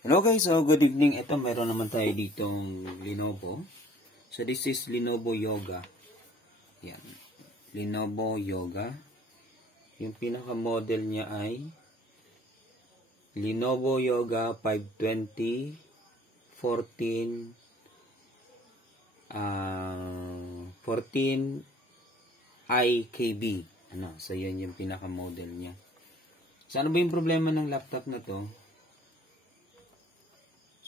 Hello guys, so good evening. Ito meron naman tayo ditong Lenovo. So this is Lenovo Yoga. Yan. Lenovo Yoga. Yung pinaka model niya ay Lenovo Yoga 520 14 IKB. So yun yung pinaka model niya. So ano ba yung problema ng laptop na to?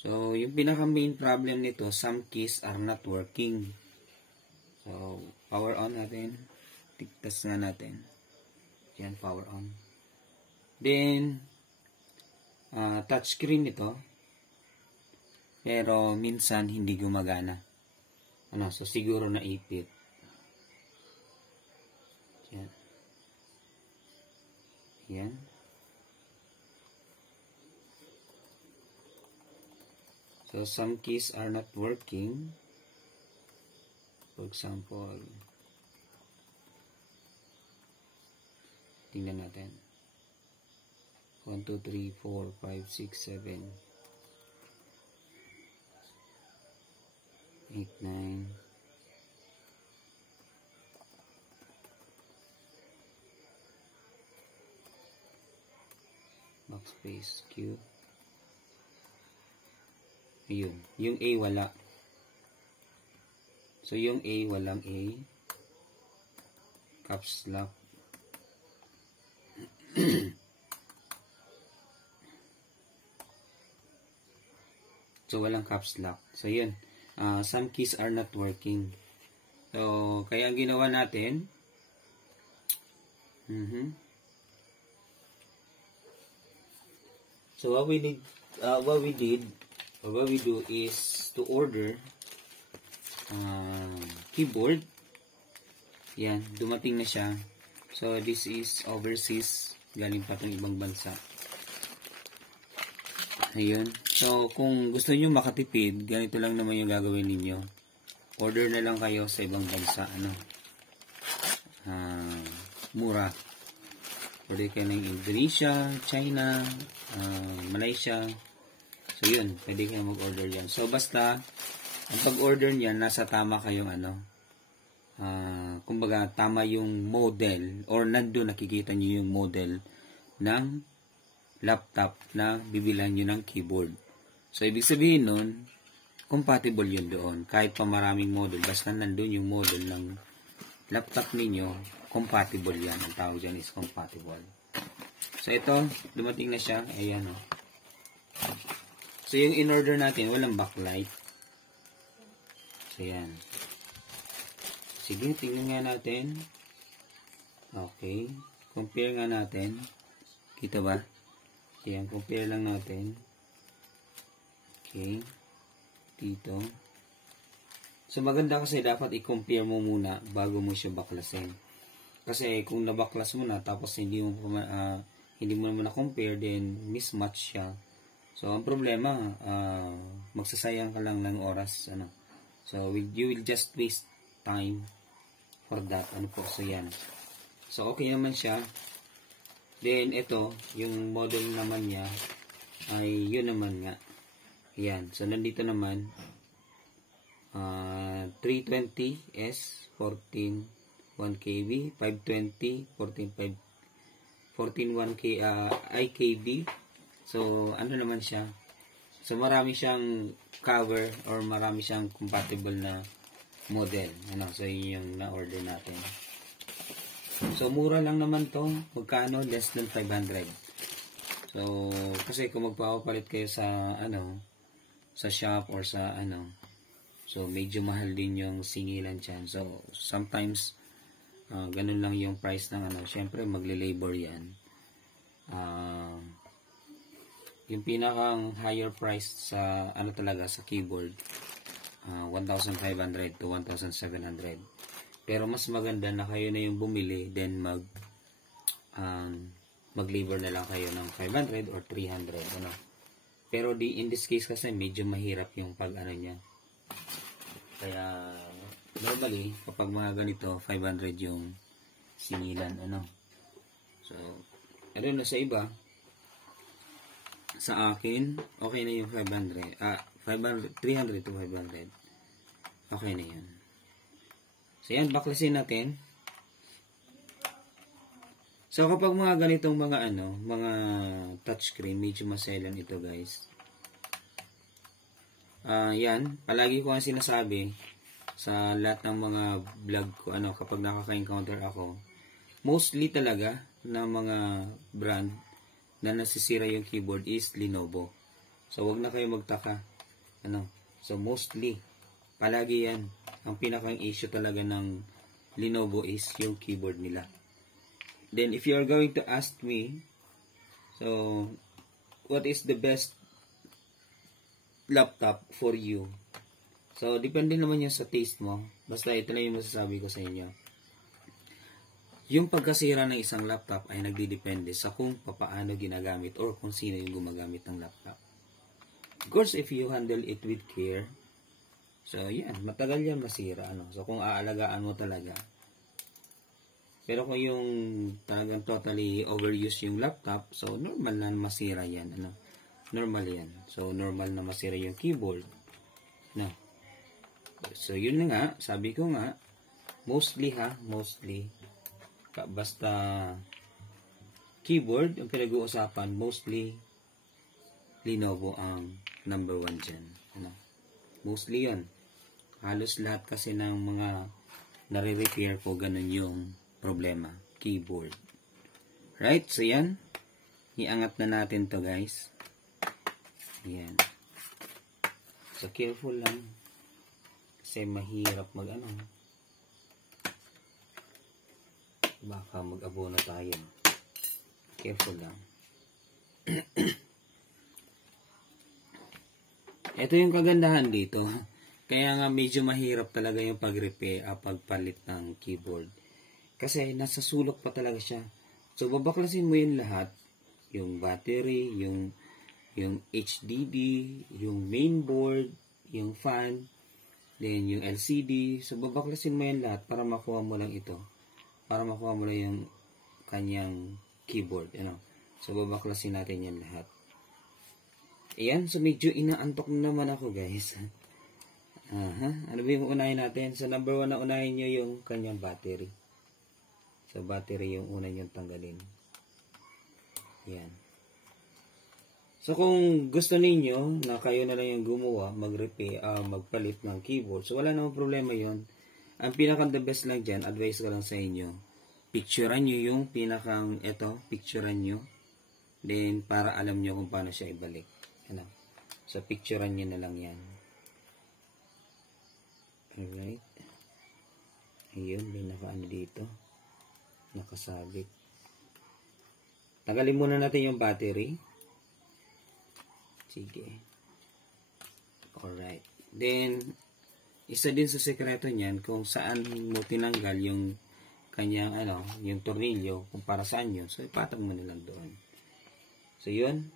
So, yung pinaka main problem nito, some keys are not working. So, power on natin. Test nga natin. Yan, power on. Then, touchscreen ito. Pero, minsan, hindi gumagana. So, siguro naipit. Yan. Yan. So, some keys are not working. For example, tingnan natin. 1, 2, 3, 4, 5, 6, 7, 8, 9. Backspace, Q. Ayun. Yung A wala. So, yung A walang A. Caps lock. So, walang caps lock. So, yun. Some keys are not working. So, kaya ang ginawa natin, so, what we do is to order keyboard. Yan, dumating na siya. So, this is overseas. Galing pa itong ibang bansa. Ayun. So, kung gusto nyo makatipid, ganito lang naman yung gagawin ninyo. Order na lang kayo sa ibang bansa. Mura. Order kayo ng Indonesia, China, Malaysia. So, yun. Pwede kayo mag-order yan. So, basta, ang pag-order niyan, nasa tama kayong kumbaga, tama yung model or nandun nakikita nyo yung model ng laptop na bibilan nyo ng keyboard. So, ibig sabihin nun, compatible yun doon. Kahit pa maraming model, basta nandun yung model ng laptop ninyo, compatible yan. Ang tawag dyan is compatible. So, ito, dumating na siya. Ayan, So, yung in-order natin, walang backlight. So, yan. Sige, tingnan nga natin. Okay. Compare nga natin. Kita ba? Yan, compare lang natin. Okay. Dito. So, maganda kasi dapat i-compare mo muna bago mo siya baklasin. Kasi, kung nabaklas mo na, tapos hindi mo naman na-compare, then mismatch siya. So, ang problema, magsasayang ka lang ng oras. So, you will just waste time for that. So, yan. So, okay naman siya. Then, ito, yung model naman niya, ay yun naman nga. Yan. So, nandito naman, 320S, 14 1KB, 520, 14 1K, IKB. So, ano naman siya? So, marami siyang cover or marami siyang compatible na model. So, yun yung na-order natin. So, mura lang naman to. Magkano? Less than 500. So, kasi kung magpapapalit kayo sa, sa shop or sa, so, medyo mahal din yung singilan dyan. So, sometimes, ganun lang yung price ng, syempre, magle-labor yan. Yung pinakang higher price sa talaga sa keyboard 1,500 to 1,700. Pero mas maganda na kayo na yung bumili, then mag-labor na lang kayo ng 500 or 300 Pero in this case kasi medyo mahirap yung niya. Kaya normally kapag mga ganito 500 yung singilan So, ano na sa iba. sa akin, okay na yung 500. 300 to 500. Okay na yan. So, yan, baklasin natin. So, kapag mga ganitong mga mga touchscreen, medyo maselan ito, guys. Yan, palagi ko ang sinasabi sa lahat ng mga vlog ko, kapag nakaka-encounter ako, mostly talaga ng mga brand na nasisira yung keyboard is Lenovo. So, wag na kayo magtaka. So, mostly, palagi yan. Ang pinakang issue talaga ng Lenovo is yung keyboard nila. Then, if you are going to ask me, so, what is the best laptop for you? So, depende naman yan sa taste mo. Basta ito na yung masasabi ko sa inyo. Yung pagkasira ng isang laptop ay nagdidepende sa kung paano ginagamit or kung sino yung gumagamit ng laptop. Of course, if you handle it with care, so, yan, matagal yan masira. So, kung aalagaan mo talaga. Pero kung yung talagang totally overuse yung laptop, so, normal na masira yan. Normal yan. So, normal na masira yung keyboard. So, yun na nga, sabi ko nga, mostly, basta keyboard, ang pinag-uusapan, mostly, Lenovo ang number 1 dyan. Mostly yun. Halos lahat kasi ng mga nare-repair ko, ganun yung problema. Keyboard. Right? So, yan. Iangat na natin to, guys. Yan. So, careful lang. Kasi mahirap baka mag-abono tayo. Careful lang. Ito yung kagandahan dito. Kaya nga medyo mahirap talaga yung pag-repair, pagpalit ng keyboard. Kasi nasa sulok pa talaga siya. So, babaklasin mo yun lahat. Yung battery, yung HDD, yung mainboard, yung fan, then yung LCD. So, babaklasin mo yan lahat para makuha mo lang ito. Para makuha mo lang yung kanyang keyboard. So, babaklasin natin yan lahat. Ayan. So, medyo inaantok na naman ako, guys. Ano ba yung unahin natin? So, number 1 na unahin nyo yung kanyang battery. So, battery yung una nyo tanggalin. Yan. So, kung gusto ninyo na kayo na lang yung gumawa, mag-repair, magpalit ng keyboard, so wala namang problema yon. Ang pinakang the best lang dyan, advice ko lang sa inyo, picturean nyo yung pinakang, picturean nyo, then para alam nyo kung paano siya ibalik. So, picturean nyo na lang yan. Alright. Ayun, may nakaano dito. Nakasabit. Tanggalin muna natin yung battery. Sige. Alright. Then, isa din sa sekreto niyan kung saan mo tinanggal yung kanyang, yung tornilyo, kung para saan yun. So, ipatag mo na lang doon. So, yun.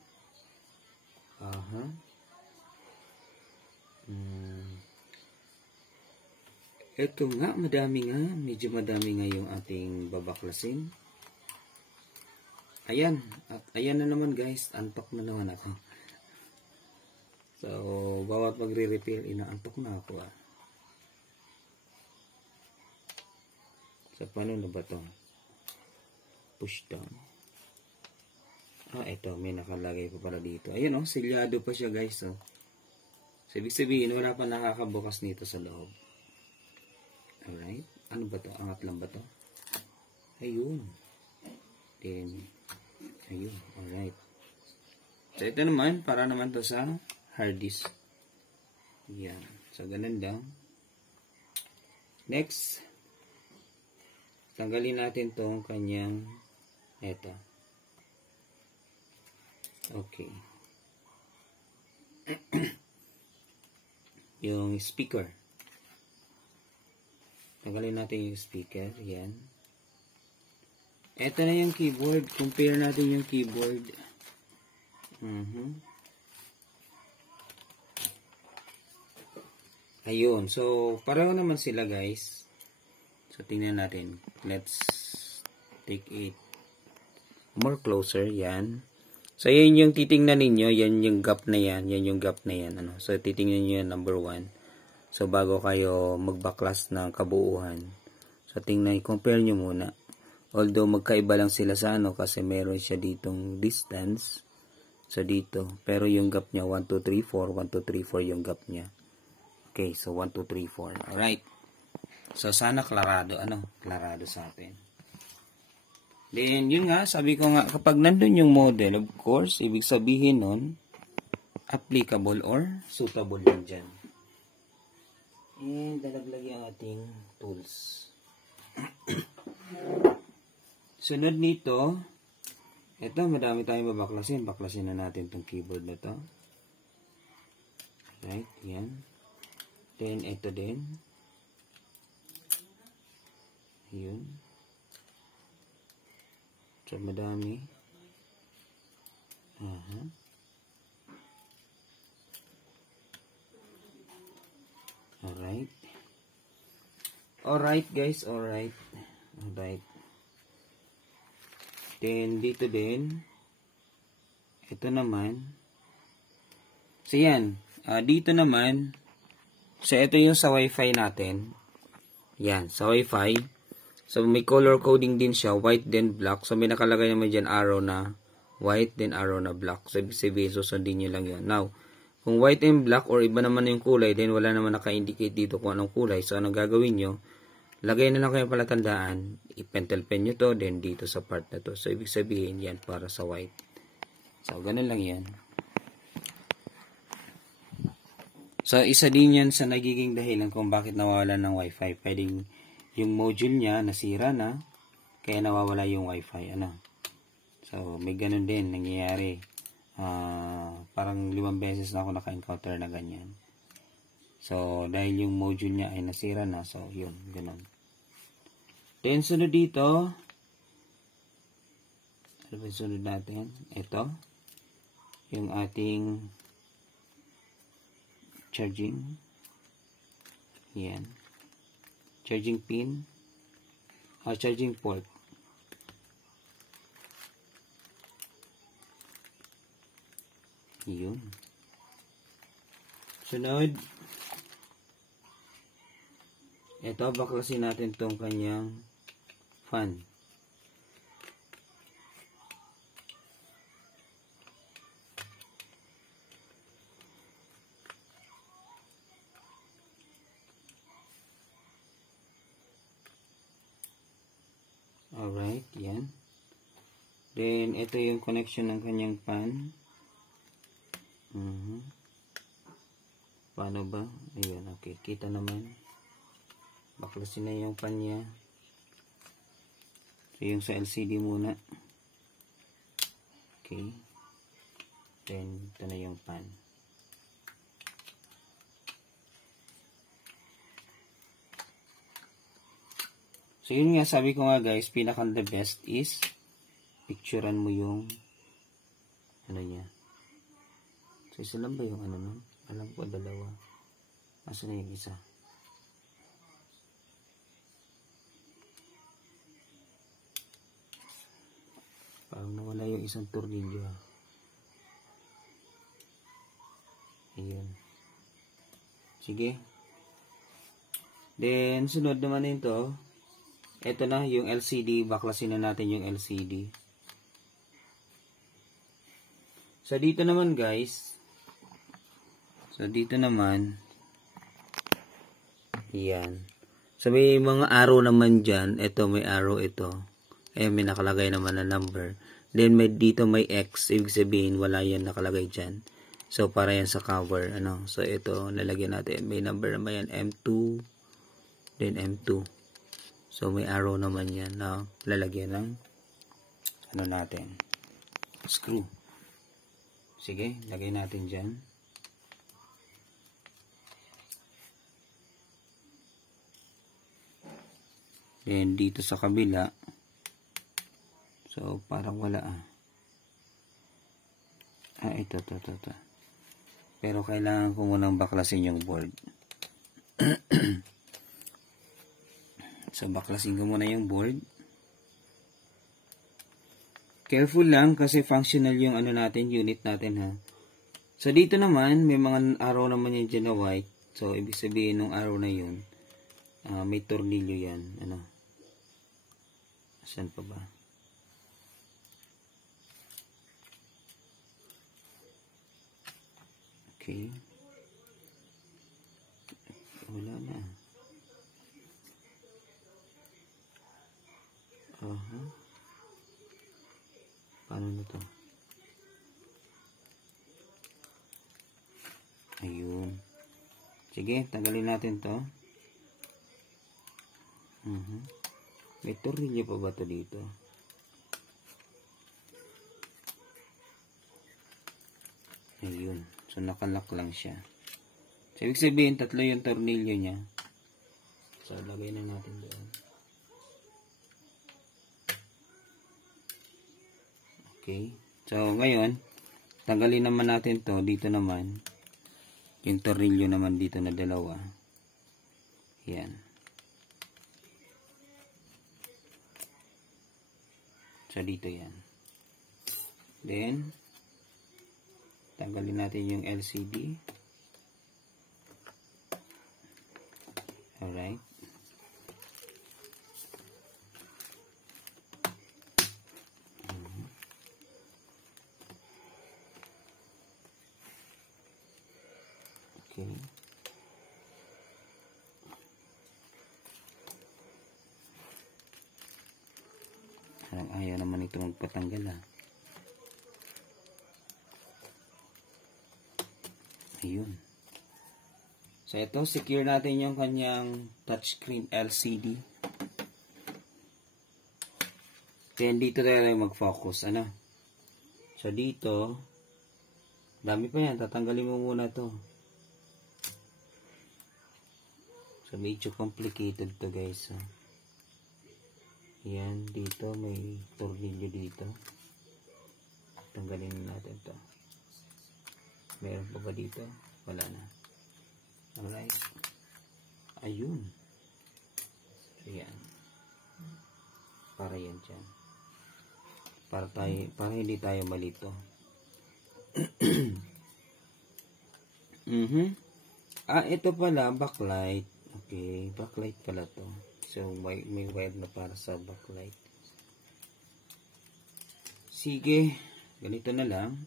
Ito nga, medyo madami nga yung ating babaklasin. Ayan, at ayan na naman guys, antok na naman ako. So, bawat magre-repair, inaantok na ako So, paano na ba ito? Push down. Ito, may nakalagay pa pala dito. Ayun silyado pa siya guys. So, ibig sabihin, wala pa nakakabukas nito sa loob. Alright. Ano ba to? Angat lang ba to? Ayun. Then, ayun. Alright. So, ito naman, para naman to sa hard disk. Yan. So, ganun daw. Next. Tanggalin natin tong kanyang ito. Okay. Yung speaker. Tanggalin natin yung speaker. Yan. Ito na yung keyboard. Compare natin yung keyboard. Ayun. So, pareho naman sila guys. So, tingnan natin. Let's take it more closer. Yan. So, yan yung titingnan ninyo. Yan yung gap na yan. Yan yung gap na yan. Ano? So, titingnan nyo yan, number 1. So, bago kayo magbaklas ng kabuuan. So, tingnan, compare nyo muna. Although, magkaiba lang sila sa ano, kasi meron siya ditong distance. So, dito. Pero yung gap niya, 1, 2, 3, 4. 1, 2, 3, 4 yung gap niya. Okay, so 1, 2, 3, 4. Alright. So, sana klarado. Ano? Klarado sa atin. Then, yun nga, sabi ko nga, kapag nandun yung model, of course, ibig sabihin nun, applicable or suitable yun dyan. And, dalaglag yung ating tools. Sunod nito, ito, madami tayong babaklasin. Baklasin na natin itong keyboard na to. Right, yan. Then, ito din. Yun. So, madami. Alright. Alright, guys. Alright. Alright. Then, dito din. Ito naman. So, yan. Dito naman. So, ito yung sa Wi-Fi natin. Yan. Sa Wi-Fi. So, may color coding din siya, white then black. So, may nakalagay naman dyan arrow na white then arrow na black. So, ibig sabihin, susundin nyo lang yun. Now, kung white and black or iba naman yung kulay, then wala naman naka-indicate dito kung anong kulay. So, anong gagawin nyo? Lagay na lang kayo palatandaan. I-pentel pen nyo to, then dito sa part na to. So, ibig sabihin, yan para sa white. So, ganun lang yan. So, isa din yan sa nagiging dahilan kung bakit nawawalan ng Wi-Fi. Pwedeng yung module niya nasira na, kaya nawawala yung Wi-Fi. Ano? So, may ganun din nangyayari. Parang 5 beses na ako naka-encounter na ganyan. So, dahil yung module niya ay nasira na, so, yun, ganun. Then, sunod dito, ano ba sunod natin? Ito, yung ating charging. Yan. Charging pin. Charging port. Yun. Sunod. Ito, baklasin natin tong kanyang fan. Alright, yan. Then, ito yung connection ng kanyang fan. Paano ba? Ayun, okay. Kita naman. Baklasin na yung fan niya. So, yung sa LCD muna. Okay. Then, ito na yung fan. So, yun nga, sabi ko nga guys, pinaka the best is picturean mo yung ano niya. So, isa lang ba yung ano nun? Alam ko, dalawa. Asa na yung isa? Parang nawala yung isang tornilyo. Ayun. Sige. Then, sunod naman nito. Ito na, yung LCD. Baklasin na natin yung LCD. So, dito naman guys. So, dito naman. Yan. So, may mga arrow naman dyan. Ito, may arrow ito. Ayan, may nakalagay naman na number. Then, dito may X. Ibig sabihin, wala yan nakalagay dyan. So, para yan sa cover. Ano? So, ito, lalagyan natin. May number naman yan. M2. Then, M2. So, may arrow naman yan na lalagyan ng ano natin, screw. Sige, lagay natin dyan. Then, dito sa kabila. So, parang wala ito. Pero, kailangan ko munang baklasin yung board. So, baklasin ko muna yung board. Careful lang kasi functional yung ano natin, unit natin ha. So dito naman, may mga arrow naman yan dyan na white. So ibig sabihin ng arrow na yun, may tornilyo yan. Ano? Saan pa ba? Okay. Wala na. Paano na to? Ayun. Sige, tanggalin natin to. May tornilyo pa ba to dito? Ayun. So, nakalock lang siya. So, ibig sabihin, tatlo yung tornilyo niya. So, lagay na natin doon. Okay. So, ngayon, tanggalin naman natin to. Dito naman, yung tornilyo naman dito na dalawa. Yan. So, dito yan. Then, tanggalin natin yung LCD. Alright. Okay. Ayaw naman ito magpatanggal ha. Ayun. So ito, secure natin yung kanyang touchscreen LCD. Then dito tayo mag-focus. Ano? So dito, dami pa yan. Tatanggalin mo muna to. So medyo complicated to guys. So. Yan, dito may tornilyo dito. Tanggalin natin to. Meron pa ba dito? Wala na. Alright. Ayun. Ayan. Para yan dyan. Para hindi tayo malito. Ito pala, backlight. Okay, backlight pala to. So, may wire na para sa backlight. Sige, ganito na lang.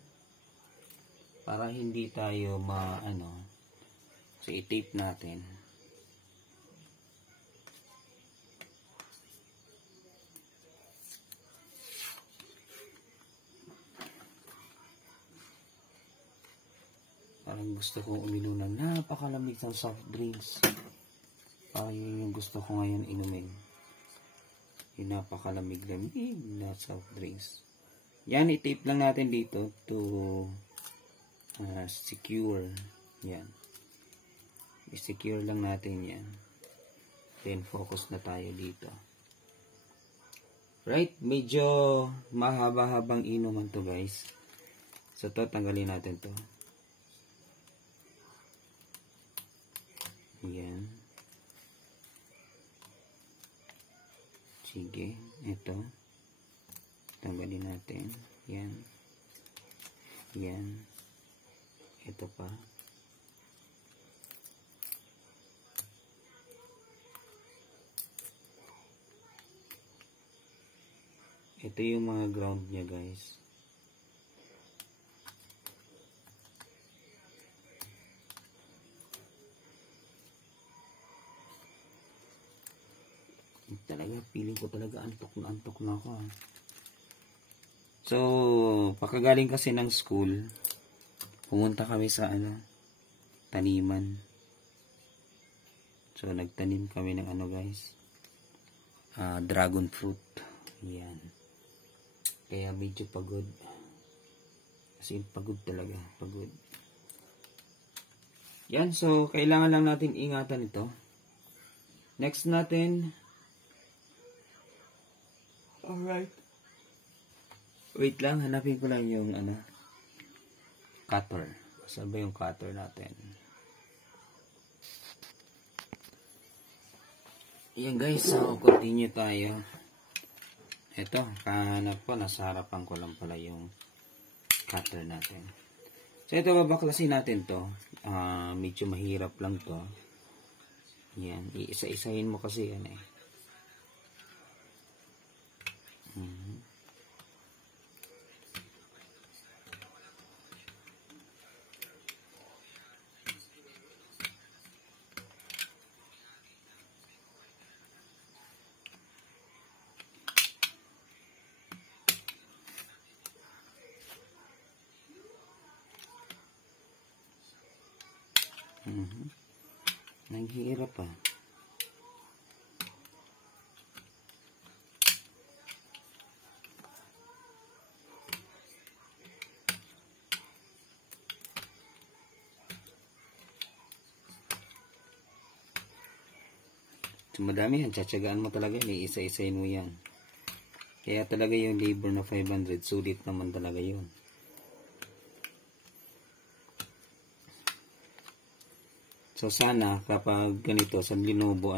Para hindi tayo so i-tape natin. Parang gusto kong uminom ng napakalamig ng soft drinks. Yun yung gusto ko ngayon inumin. Yung napakalamig-lamig na soft drinks. Yan, i-tape lang natin dito to secure. Yan. I-secure lang natin yan. Then, focus na tayo dito. Right? Medyo mahaba-habang inuman to guys. So, to, tanggalin natin to. Yan. Sige, ito. Tanggalin natin. Yan. Yan. Ito pa. Ito yung mga ground niya guys. Talaga, feeling ko talaga antok na ako. So, pakagaling kasi ng school, pumunta kami sa taniman. So, nagtanim kami ng guys, dragon fruit. Yan. Kaya medyo pagod. Kasi pagod talaga, pagod. Yan, so kailangan lang natin ingatan ito. Next natin, alright. Wait lang, hanapin ko lang yung cutter. Saan ba yung cutter natin? Yan guys, so continue tayo. Ito, kahanap ko, nasa harapan ko lang pala yung cutter natin. So, ito, babaklasin natin to. Medyo mahirap lang to. Yan, iisa-isahin mo kasi yan eh. Naghihirap pa. So, madami yan. Tsatsagaan mo talaga yan. Isa-isahin mo yan. Kaya talaga yung labor na 500, sulit naman talaga yun. So, sana kapag ganito sa Lenovo,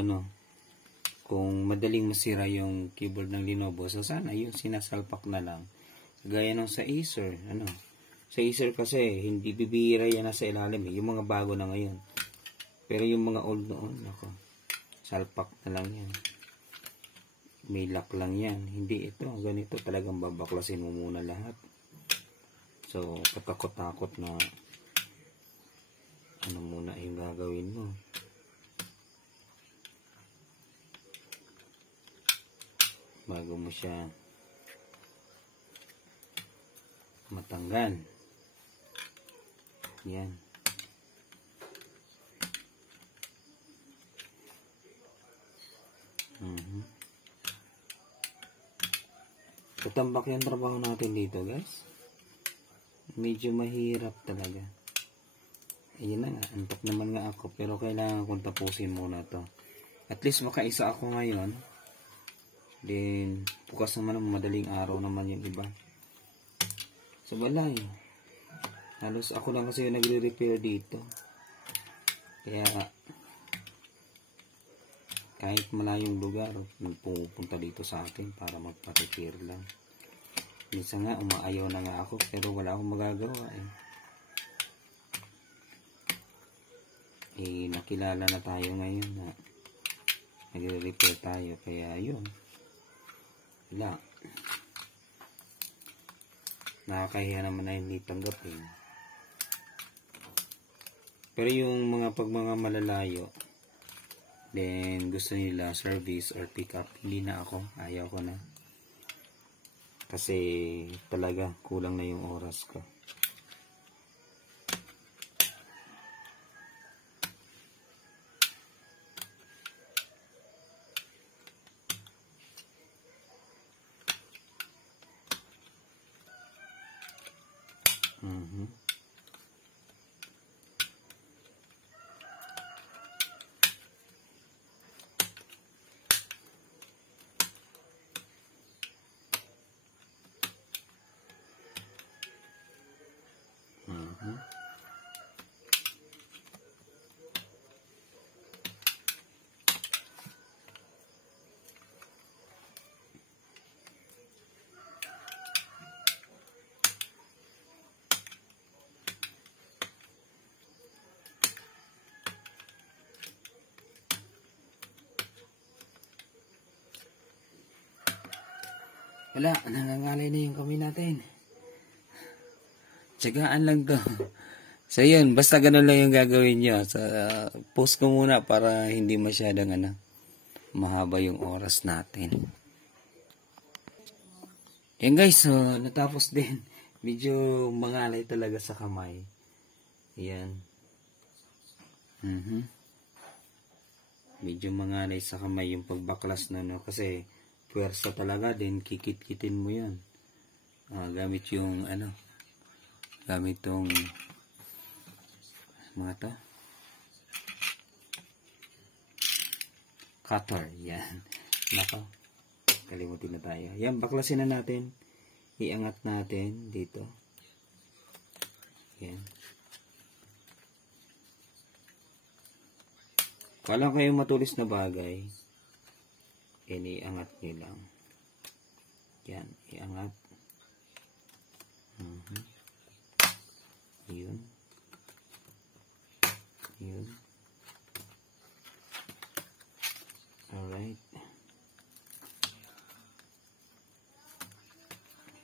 kung madaling masira yung keyboard ng Lenovo, so sana yung sinasalpak na lang. Gaya nung sa Acer, Sa Acer kasi, hindi bibihira yan nasa ilalim eh. Yung mga bago na ngayon. Pero yung mga old noon, salpak na lang yan. May lock lang yan. Hindi ito, ganito talagang babaklasin mo muna lahat. So, katakot-takot na muna yung gagawin mo. Bago mo siya matanggal. Yan. Tatambak yung trabaho natin dito, guys. Medyo mahirap talaga. Ayun na nga, antok naman nga ako, pero kailangan kong tapusin muna to. At least makaisa ako ngayon. Then, bukas naman ang madaling araw naman yung iba. So, balay. Halos ako lang kasi yung nagre-repair dito. Kaya, kahit malayong lugar, pupunta dito sa atin para magpa-repair lang. Minsan nga, umaayaw na nga ako, pero wala akong magagawa eh. Nakilala na tayo ngayon na nagre-repair tayo, kaya yun, wala, nakakahiya naman na hindi tanggapin. Pero yung mga malalayo, then gusto nila service or pick up, hindi na ako, ayaw ko na kasi talaga kulang na yung oras ko. Wala, nangangalay na yung kamay natin. Tsagaan lang to. So yun, basta ganun lang yung gagawin nyo. So, post ko muna para hindi masyadong mahaba yung oras natin. Yan guys, so natapos din. Medyo mangalay talaga sa kamay. Yan. Medyo mangalay sa kamay yung pagbaklas na kasi puwersa talaga din, kikit-kitin mo yan. Gamit yung gamit tong mga to cutter, yan. Nako, kalimutin na tayo. Yan, baklasin na natin, iangat natin dito, yan. Kung alam kayong matulis na bagay, iniangat nyo lang. Yan, iangat. Yun. Yun. Alright.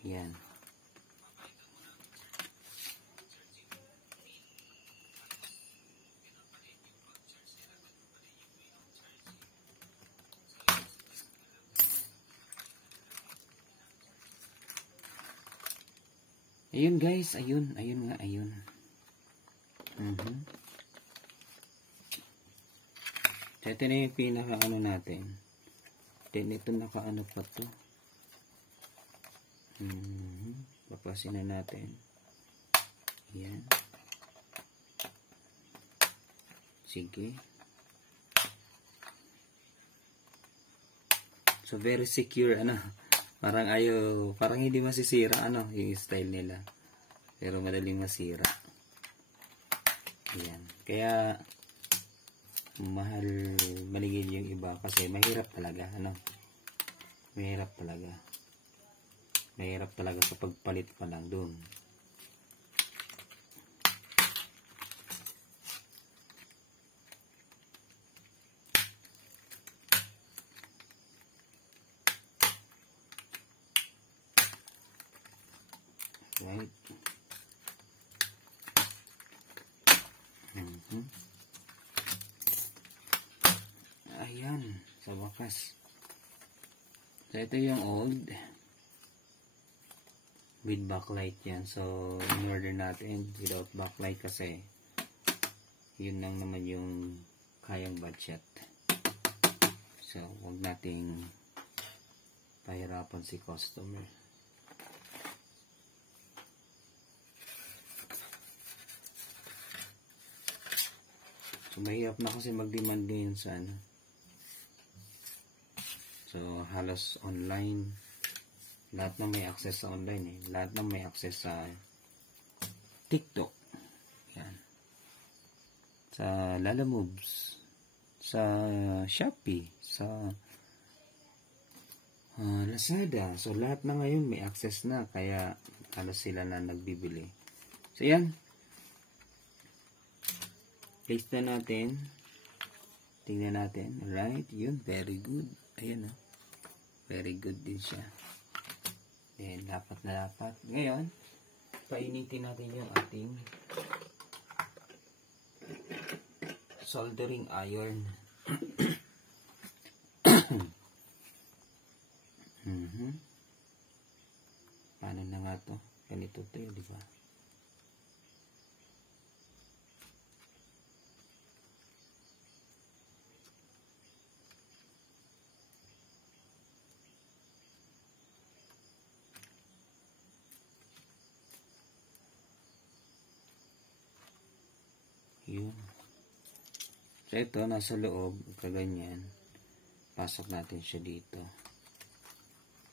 Yan. Ayun guys, ayun nga, ayun. So, ito na yung pinaka ano natin. Then ito naka ano pa to. Papasin na natin. Yan. Sige. So very secure ano. Parang parang hindi masisira ano yung style nila. Pero madaling masira. Ayan. Kaya maligid yung iba kasi mahirap talaga ano. Mahirap talaga. Mahirap talaga sa pagpalit pa lang doon. Right. Ayan, sa wakas. So, ito yung old with backlight yan. So, in-order natin without backlight kasi yun lang naman yung kayang budget. So, huwag nating pahirapan si customer. So, mahirap na kasi mag-demand ngayon sa ano. So, halos online. Lahat na may access sa online eh. Lahat na may access sa TikTok. Yan. Sa Lalamoves. Sa Shopee. Sa Lazada. So, lahat na ngayon may access na. Kaya, halos sila na nagbibili. So, yan. Place na natin. Tingnan natin. Alright. Yun. Very good. Ayan o. Very good din siya. Then, dapat na dapat. Ngayon, painitin natin yung ating soldering iron. Paano na nga to? Ganito to yun, di ba? Yun. So, ito, nasa loob, kaganyan. Pasok natin siya dito.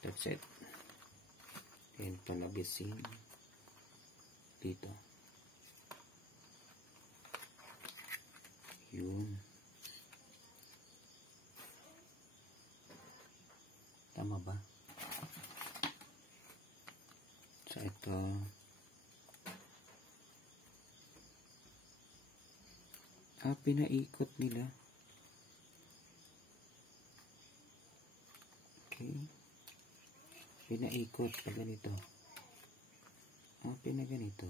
That's it. Then, palabisin. Dito. Yun. Tama ba? So, ito. Pinaikot nila. Okay. Pinaikot pa ganito. Pinaganito.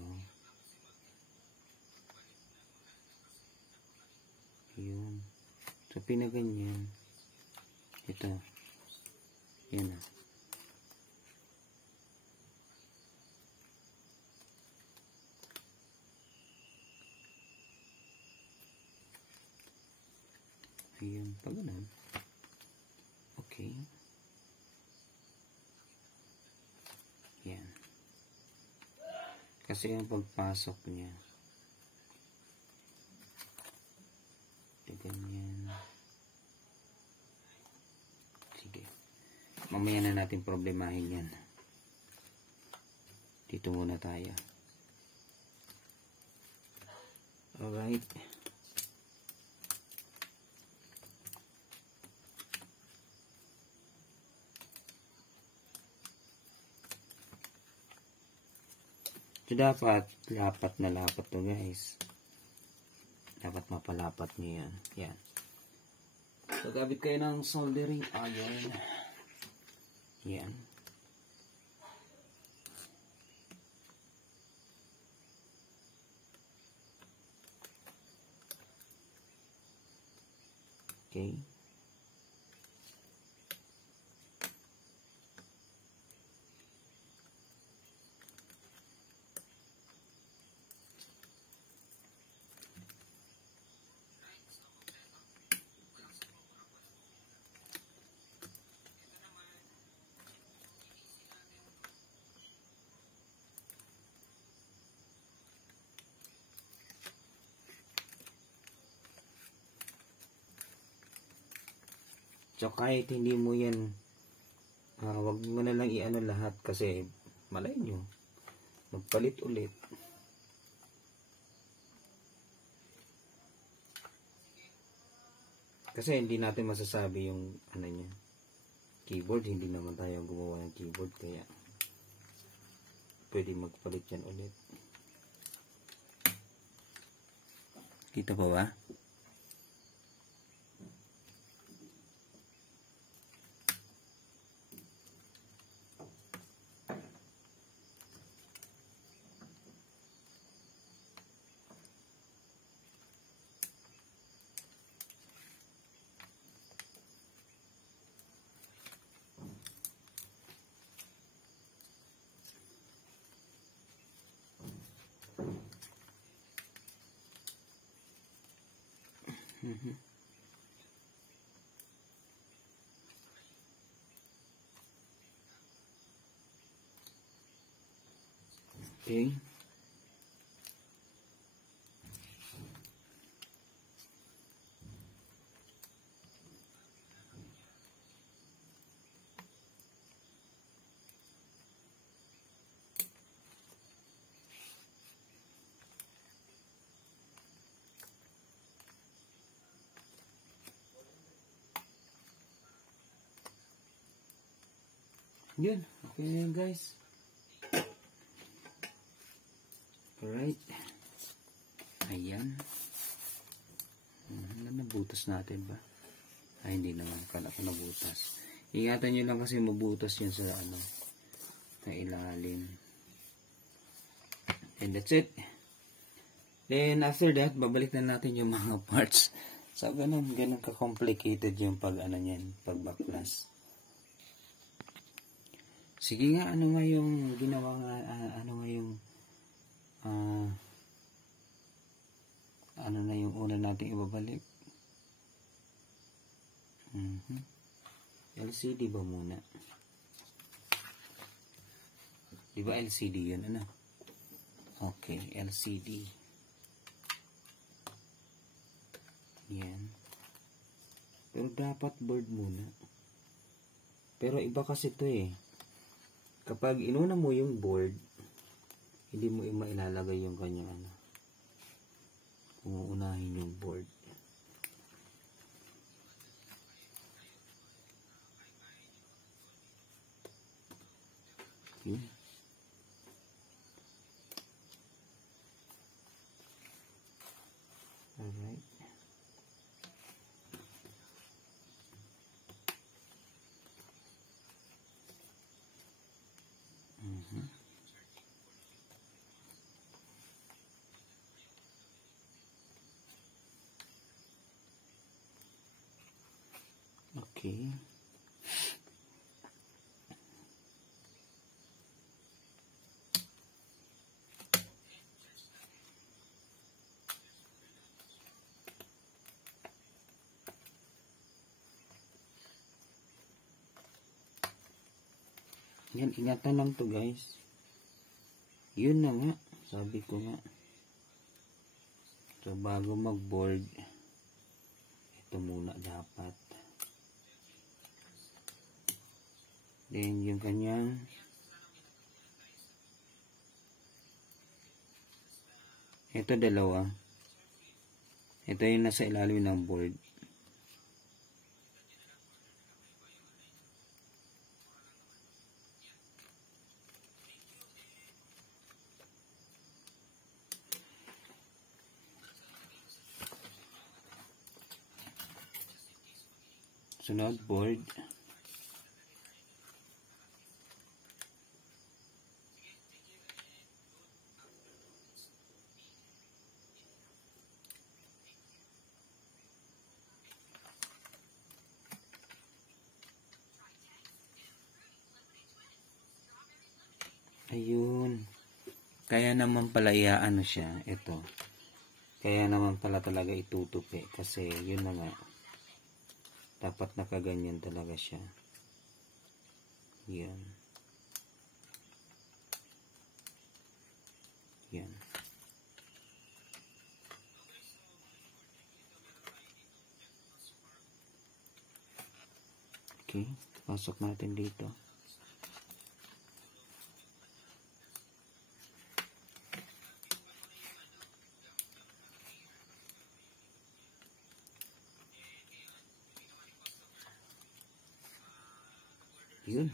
Yun. So, pinaganyan. Ito. Yan na. Ayan, pag ganun. Okay. Yan. Kasi yung pagpasok niya. Ganyan. Sige. Mamaya na natin problemahin yan. Dito muna tayo. Alright. So, dapat lapat na lapat to guys. Dapat mapalapat nyo yan. Yan. So, gamit kayo ng soldering iron. Yan. Okay. So, kahit hindi mo yan, wag mo na lang i-ano lahat kasi malay nyo, magpalit ulit. Kasi hindi natin masasabi yung ano niya, keyboard, hindi naman tayo gumawa ng keyboard, kaya pwede magpalit yan ulit. Kita pa ba? Okay. Yun. Okay na yun guys. Alright. Ayan. Nabutas natin ba? Ay, hindi naman. Kala ko nabutas. Ingatan nyo lang kasi mabutas yun sa ano, sa ilalim. And that's it. Then after that, babalik na natin yung mga parts. So, ganun ka-complicated yung pag ano yan, pag backflash. Sige nga, ano nga yung ginawa nga, ano nga yung ano na yung una nating ibabalik? LCD ba muna? Di ba LCD yun? Ano? Okay, LCD. Yan. Pero dapat board muna. Pero iba kasi to eh. Kapag inuna mo yung board, hindi mo mailalagay yung kanyang ano. Kung uunahin yung board. Okay. Alright. Okay. Yan, ingatan lang to guys. Yun na nga. Sabi ko nga. So, bago mag-board, ito muna dapat. Then, yung kanyang ito dalawa. Ito yung nasa ilalim ng board. Sunod, board. Ayun. Kaya naman pala iaano siya. Ito. Kaya naman pala talaga itutupi. Kasi yun na nga. Dapat nakaganyan talaga siya. Yan. Yan. Okay. Pasok natin dito. Yun.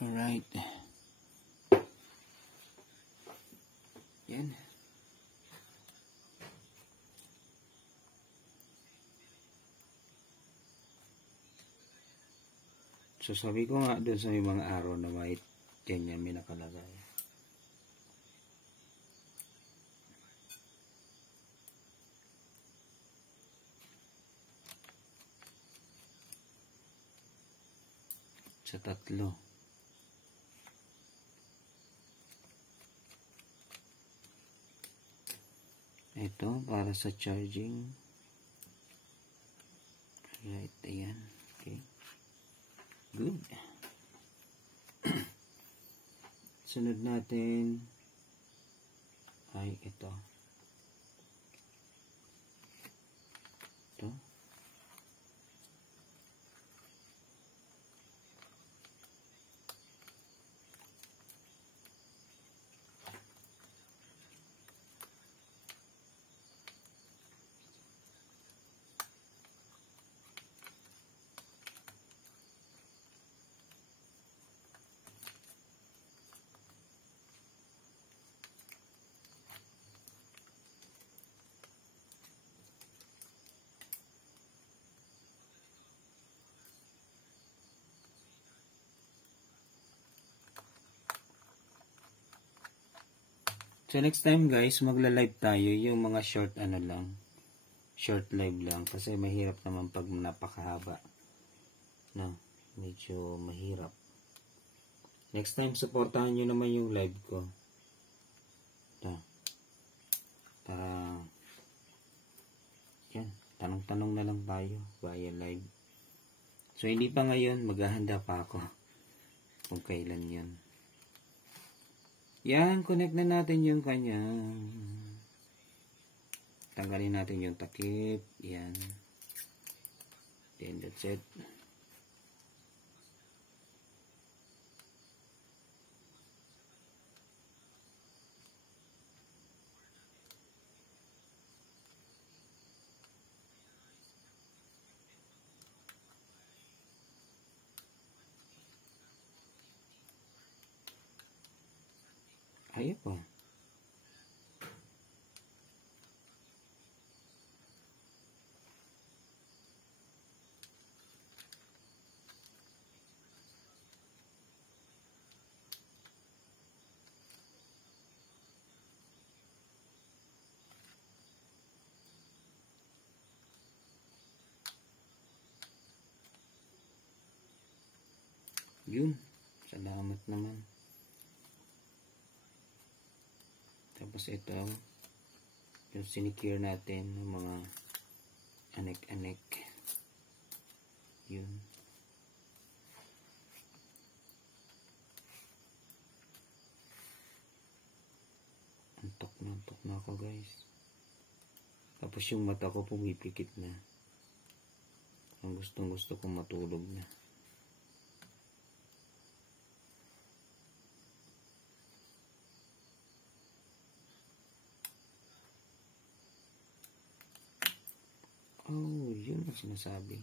Alright. Yan. So sabi ko nga doon sa may mga araw na white, ganyan may nakalagay. Sa tatlo. Ito para sa charging. Right, ayan. Okay. Good. Sunod natin ay ito. Ito. So next time guys, magla-live tayo yung mga short ano lang. Short live lang kasi mahirap naman pag napakahaba. No, medyo mahirap. Next time supportahan niyo naman yung live ko. Ito. Para yan, tanong-tanong na lang tayo via live. So hindi pa ngayon, maghahanda pa ako kung kailan yan. Yan, connect na natin yung kanya. Tanggalin natin yung takip. Yan. Then that's it. Ayaw pa. Yun. Salamat naman. Tapos ito, yung sinicure natin ng mga anek-anek. Yun. Antok na ako guys. Tapos yung mata ko pumipikit na. Ang gustong-gusto kong matulog na. Oh, yun ang sinasabi.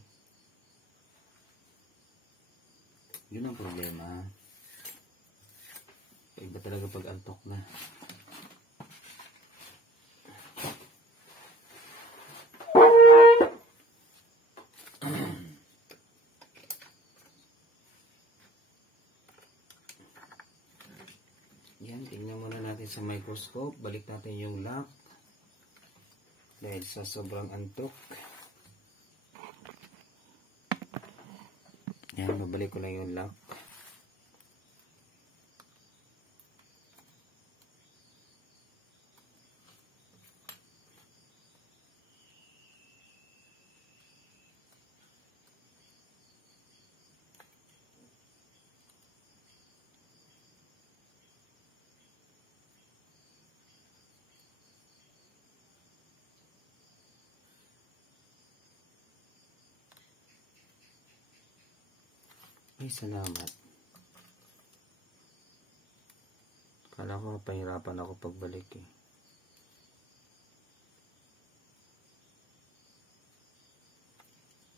Yun ang problema. Iba talaga pag antok na. Yan, tingnan muna natin sa microscope. Balik natin yung lock. Dahil sa sobrang antok. Yan, mabalik ko lang yung lock. Ay, salamat. Kala ko pahirapan ako pagbalik eh.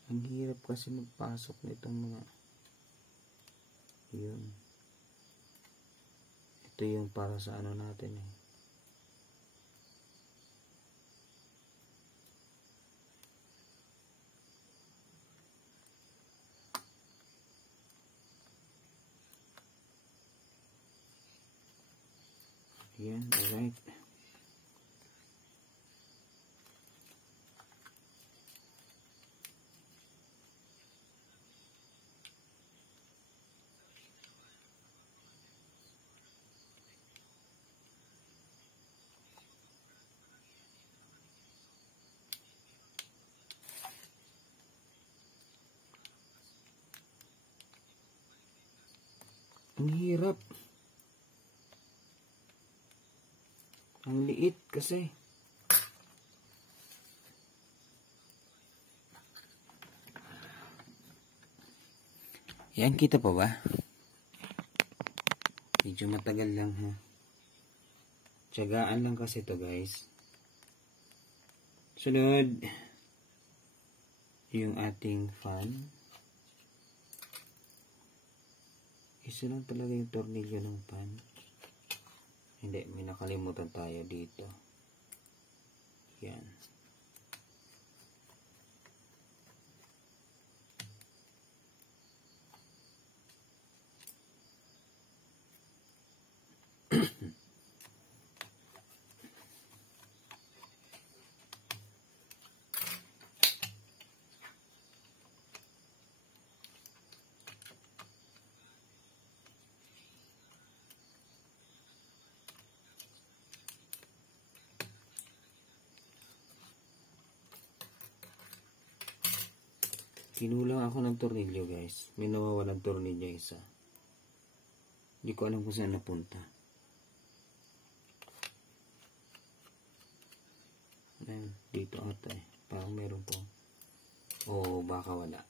Ang hirap kasi magpasok nitong mga yun. Ito yung para sa ano natin eh. Yan, alright. Ang hirap. Ang liit kasi. Yan, kita pa ba? Medyo matagal lang ha. Tiyagaan lang kasi to guys. Sunod. Yung ating fan. Isa lang talaga yung tornilyo ng fan. Hindi, may nakalimutan tayo dito. Yan. Kinulang ako ng tornilyo guys. May nawawalang tornilyo isa. Hindi ko alam kung saan napunta. Ayan, dito ata eh. Parang meron po. Oo, baka wala.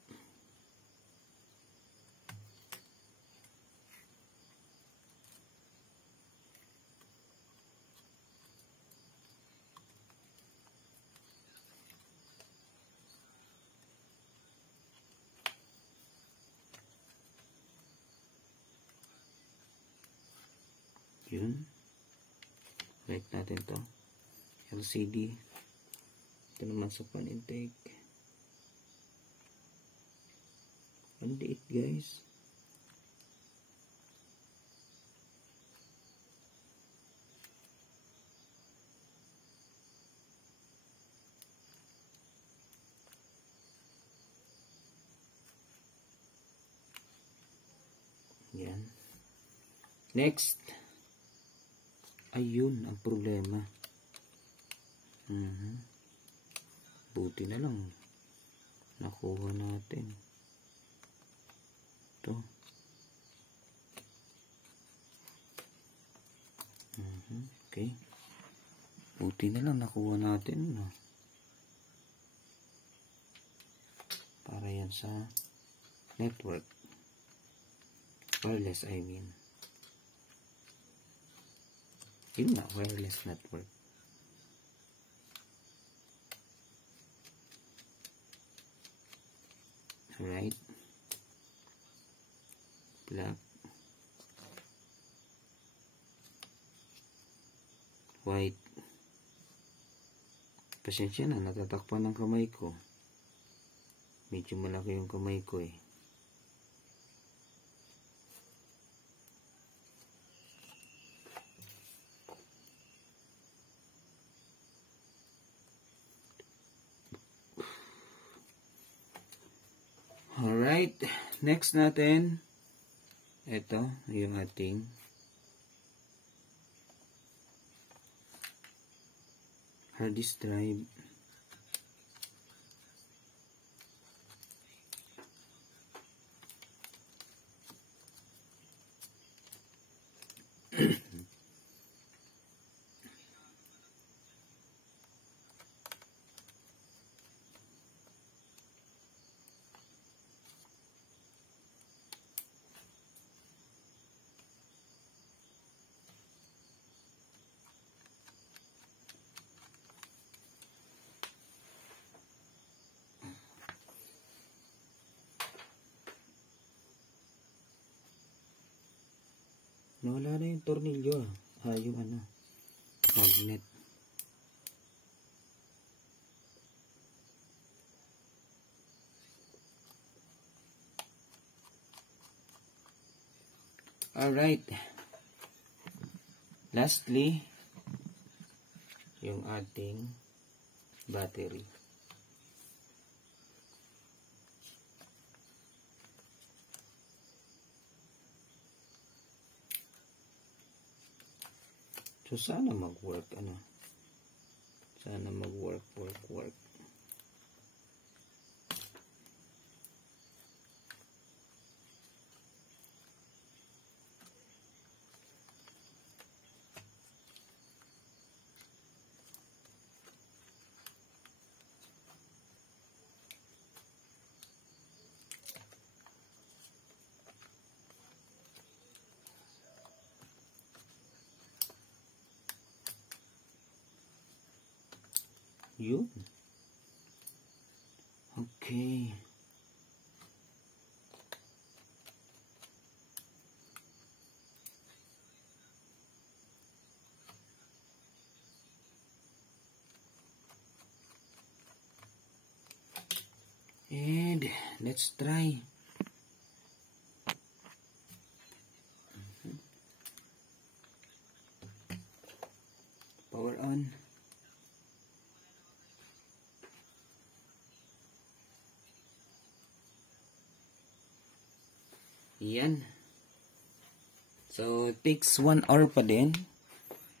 Yun. Like natin to. LCD. Ito naman sa fan intake. Ang liit guys. Yan. Next. Ayun ang problema. Buti na lang nakuha natin. Ito. Okay. Buti na lang nakuha natin. No? Para yan sa network. Wireless, I mean. Yun na, wireless network. Alright. Black. White. Pasensya na, natatakpan ng kamay ko. Medyo malaki yung kamay ko eh. Alright, next natin, ito yung ating hard disk drive. Nawala na yung tornilyo. Yung ano, magnet. Alright. Lastly, yung ating battery. So, sana mag-work, ano? Sana mag-work. Yun. Okay. And let's try. Power on. Yan. So, it takes 1 hour pa din.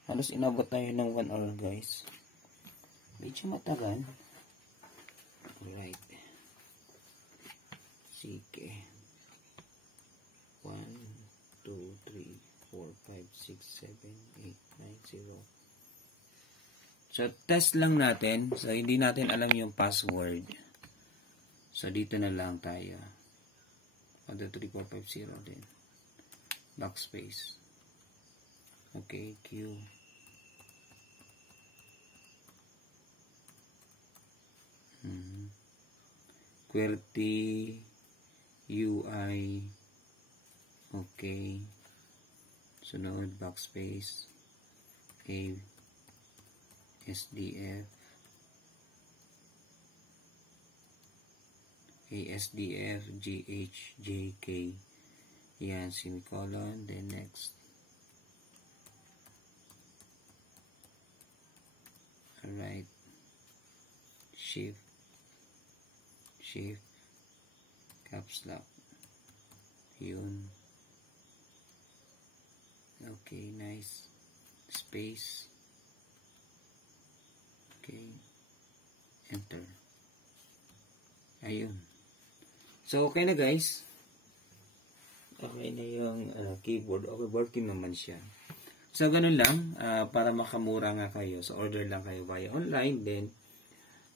Halos inabot tayo ng 1 hour, guys. Medyo matagal. Alright. Sige. 1, 2, 3, 4, 5, 6, 7, 8, 9, 0. So, test lang natin. So, hindi natin alam yung password. So, dito na lang tayo. 1, 2, 3, 4, 5, 0 din. Backspace. Okay, Q. QWERTY UI. Okay. Sunod, backspace. A. SDF. ASDF, GH, JK. Yan, semicolon. Then next. Alright. Shift. Caps lock. Yun. Okay, nice. Space. Okay. Enter. Ayun. So, okay na guys. Okay na yung keyboard. Okay, working naman siya. So, ganun lang. Para makamura nga kayo. So, order lang kayo via online. Then,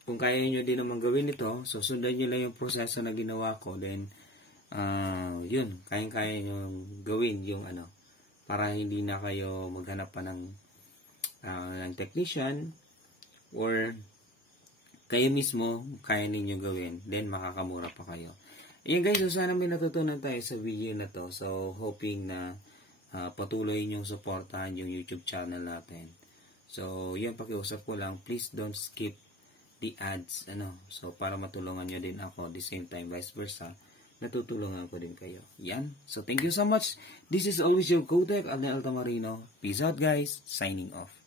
kung kaya nyo din naman gawin ito, so sundan nyo lang yung proseso na ginawa ko. Then, yun. Kaya nyo gawin yung para hindi na kayo maghanap pa ng technician or kayo mismo kaya ninyo gawin. Then, makakamura pa kayo. Ayan guys, so sana may natutunan tayo sa video na to. So, hoping na patuloy niyong supportahan yung YouTube channel natin. So, yan, pakiusap ko lang, please don't skip the ads, so para matulungan nyo din ako, the same time, vice versa, natutulungan ko din kayo. Yan. So, thank you so much. This is always your Kotek, Alden Altamarino. Peace out guys. Signing off.